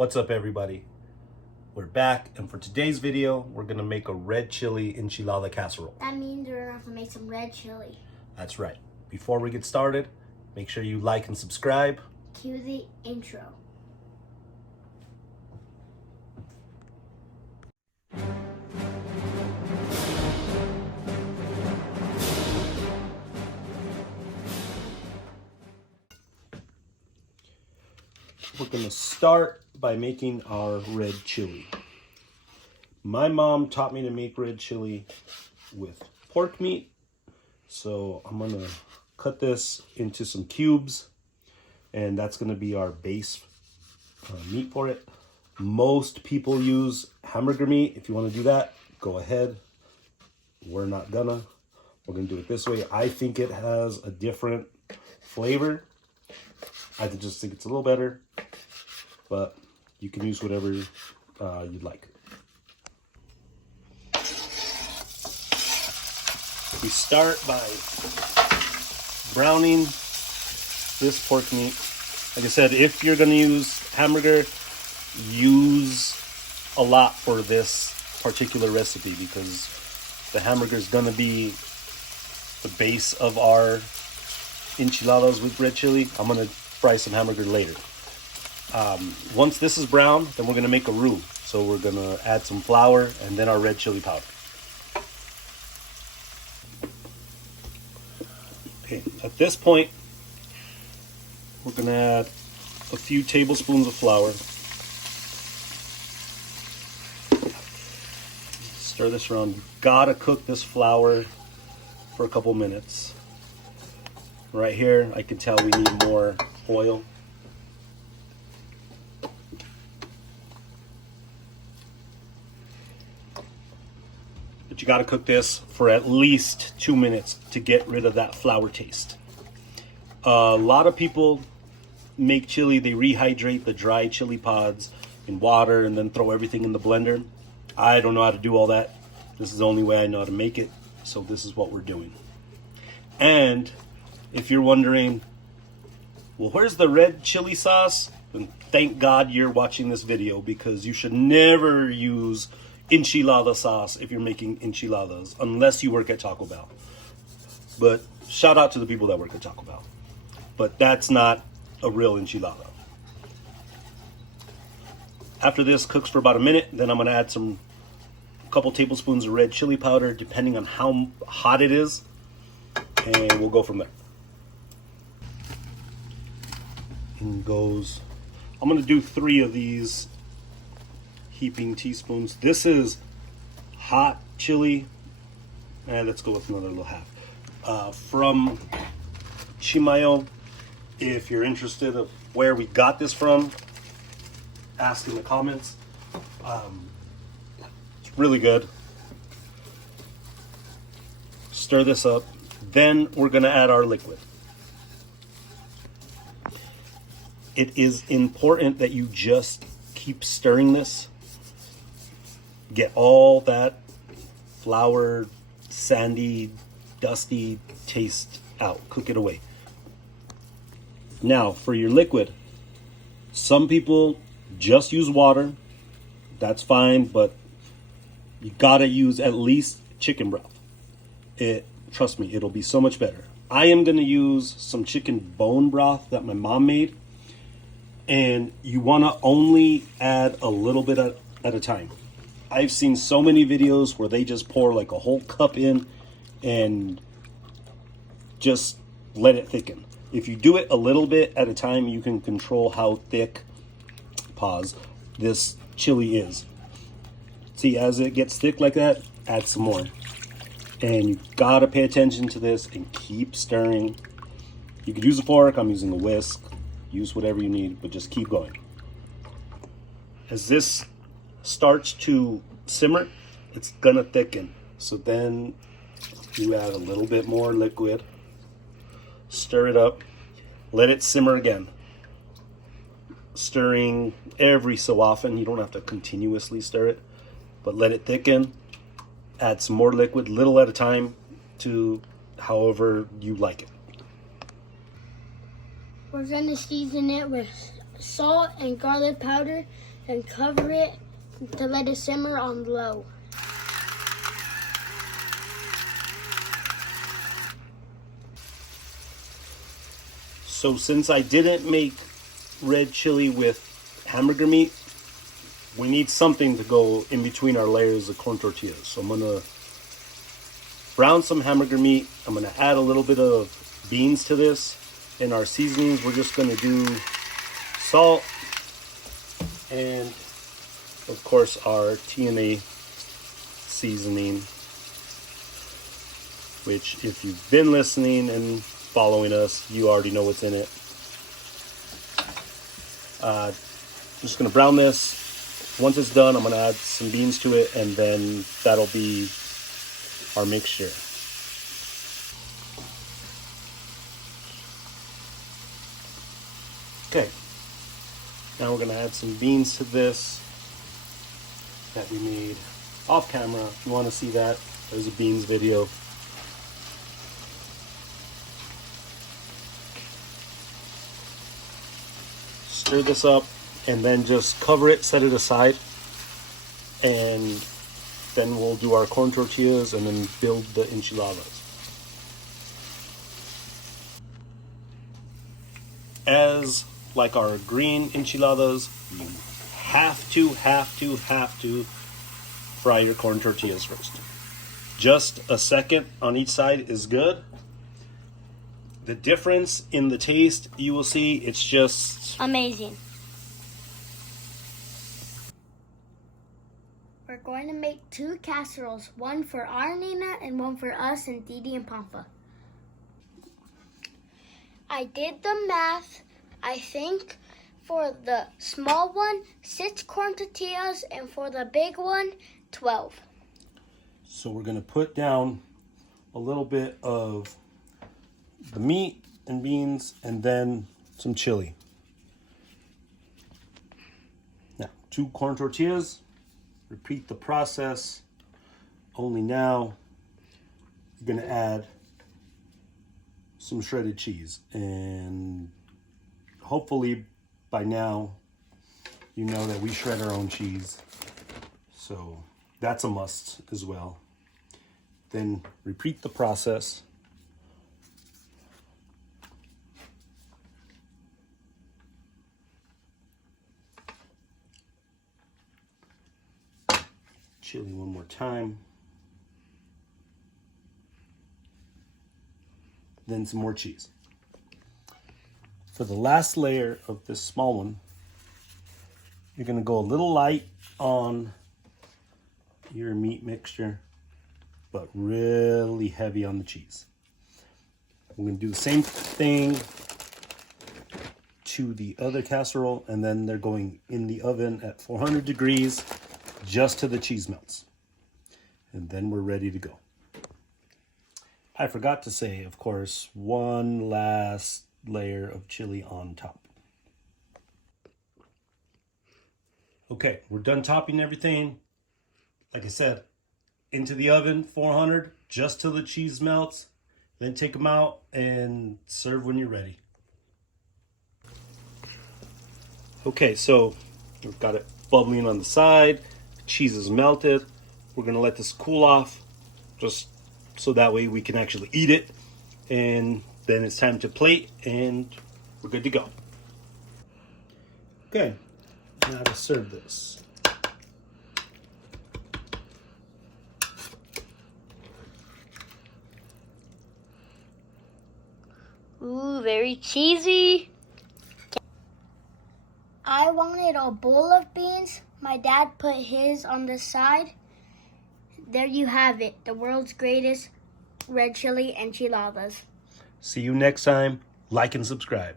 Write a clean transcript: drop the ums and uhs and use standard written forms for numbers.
What's up, everybody? We're back, and for today's video, we're gonna make a red chili enchilada casserole. That means we're gonna have to make some red chili. That's right. Before we get started, make sure you like and subscribe. Cue the intro. We're gonna start by making our red chili. My mom taught me to make red chili with pork meat, so I'm gonna cut this into some cubes, and that's gonna be our base meat for it. Most people use hamburger meat. If you want to do that, go ahead. We're not gonna. We're gonna do it this way. I think it has a different flavor. I just think it's a little better, but you can use whatever you'd like. We start by browning this pork meat. Like I said, if you're gonna use hamburger, use a lot for this particular recipe because the hamburger is gonna be the base of our enchiladas with red chili. I'm gonna fry some hamburger later. Once this is brown, then we're gonna make a roux. So we're gonna add some flour and then our red chili powder. Okay, at this point, we're gonna add a few tablespoons of flour. Stir this around. You gotta cook this flour for a couple minutes. Right here, I can tell we need more oil. But you gotta cook this for at least 2 minutes to get rid of that flour taste. A lot of people make chili, they rehydrate the dry chili pods in water and then throw everything in the blender. I don't know how to do all that. This is the only way I know how to make it, so this is what we're doing. And if you're wondering, well, where's the red chili sauce? Then thank God you're watching this video, because you should never use enchilada sauce if you're making enchiladas, unless you work at Taco Bell. But shout out to the people that work at Taco Bell. But that's not a real enchilada. After this cooks for about a minute, then I'm gonna add a couple tablespoons of red chili powder, depending on how hot it is, and we'll go from there. In goes, I'm gonna do 3 of these heaping teaspoons. This is hot chili, and let's go with another little half. From Chimayo. If you're interested of where we got this from, ask in the comments. It's really good. Stir this up. Then we're gonna add our liquid. It is important that you just keep stirring this. Get all that flour, sandy, dusty taste out. Cook it away. Now, for your liquid, some people just use water. That's fine, but you gotta use at least chicken broth. Trust me, it'll be so much better. I am gonna use some chicken bone broth that my mom made. And you wanna only add a little bit at a time. I've seen so many videos where they just pour like a whole cup in and just let it thicken. If you do it a little bit at a time, you can control how thick, this chili is. See, as it gets thick like that, add some more. And you gotta pay attention to this and keep stirring. You could use a fork, I'm using a whisk. Use whatever you need, but just keep going. As this starts to simmer, it's gonna thicken. So then you add a little bit more liquid, stir it up, let it simmer again. Stirring every so often. You don't have to continuously stir it, but let it thicken. Add some more liquid, little at a time, to however you like it. We're gonna season it with salt and garlic powder and cover it to let it simmer on low. So since I didn't make red chili with hamburger meat, we need something to go in between our layers of corn tortillas. So I'm gonna brown some hamburger meat. I'm gonna add a little bit of beans to this. In our seasonings, we're just gonna do salt and of course our TNA seasoning, which if you've been listening and following us, you already know what's in it. I'm just gonna brown this. Once it's done, I'm gonna add some beans to it, and then that'll be our mixture. Okay, now we're gonna add some beans to this that we made off camera. If you wanna see that, there's a beans video. Stir this up and then just cover it, set it aside, and then we'll do our corn tortillas and then build the enchiladas. As like our green enchiladas, you have to fry your corn tortillas first. Just a second on each side is good. The difference in the taste, you will see, it's just amazing. We're going to make 2 casseroles, one for our Nina and one for us and Didi and Pampa. I did the math. I think for the small one, 6 corn tortillas, and for the big one, 12. So we're gonna put down a little bit of the meat and beans and then some chili. Now, 2 corn tortillas. Repeat the process, only now you're gonna add some shredded cheese, and hopefully by now you know that we shred our own cheese, so that's a must as well. Then repeat the process. Chili one more time. Then some more cheese. For the last layer of this small one, you're gonna go a little light on your meat mixture, but really heavy on the cheese. We're gonna do the same thing to the other casserole, and then they're going in the oven at 400 degrees just till the cheese melts. And then we're ready to go. I forgot to say, of course, one last layer of chili on top. Okay, we're done topping everything. Like I said, into the oven, 400, just till the cheese melts. Then take them out and serve when you're ready. Okay, so we've got it bubbling on the side. Cheese is melted. We're gonna let this cool off just so that way we can actually eat it, and then it's time to plate and we're good to go. Okay, now to serve this. Ooh, very cheesy. I wanted a bowl of beans. My dad put his on the side. There you have it, the world's greatest red chili enchiladas. See you next time. Like and subscribe.